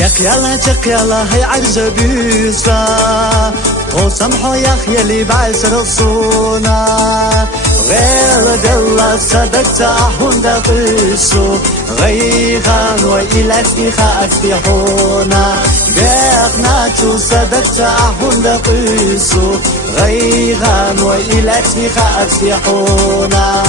جك يلا هي عرجة بيسا وسامحوا يا أخي اللي بعشر الصونا غير دلا صدقت أحون دقيسو غيغان وإلى أسفيخا أسفيحونا بيقنا شو صدقت أحون دقيسو غيغان وإلى أسفيخا أسفيحونا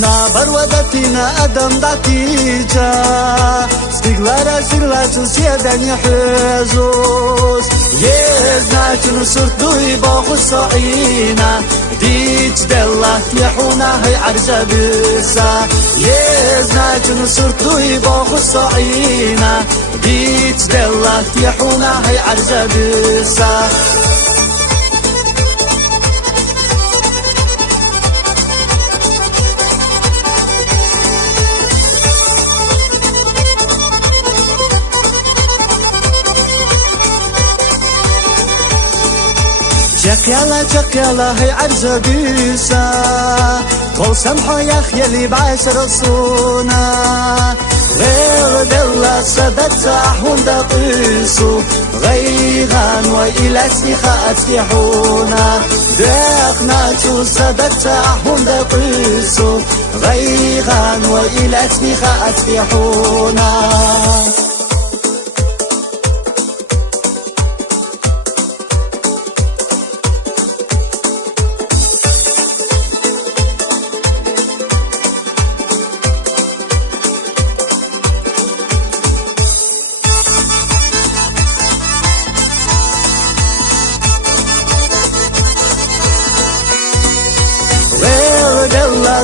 Nabar wadatina adam datija Stiglara sirlaču sjedanje Jezus Jeznaču nusurtu I bohu so'ina Dič della tjehuna hay arja bisa Jeznaču nusurtu I bohu so'ina Dič della tjehuna hay arja bisa جك يلا هي عرجة بيسا وسامحوا يا أخي اللي بعشر الصونا غير دلا صدقت أحون دقيسو غيغان وإلى أسفيخا أسفيحونا دقنا شو صدقت أحون دقيسو غيغان وإلى أسفيخا أسفيحونا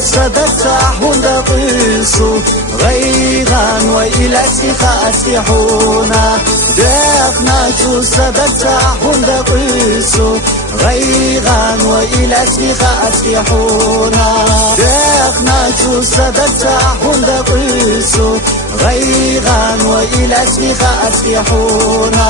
صدقت أحون دقيسو غيغان وإلى أسفيخا أسفيحونا دقنا شو صدقت أحون دقيسو غيغان وإلى أسفيخا أسفيحونا دقنا شو صدقت أحون دقيسو غيغان وإلى أسفيخا أسفيحونا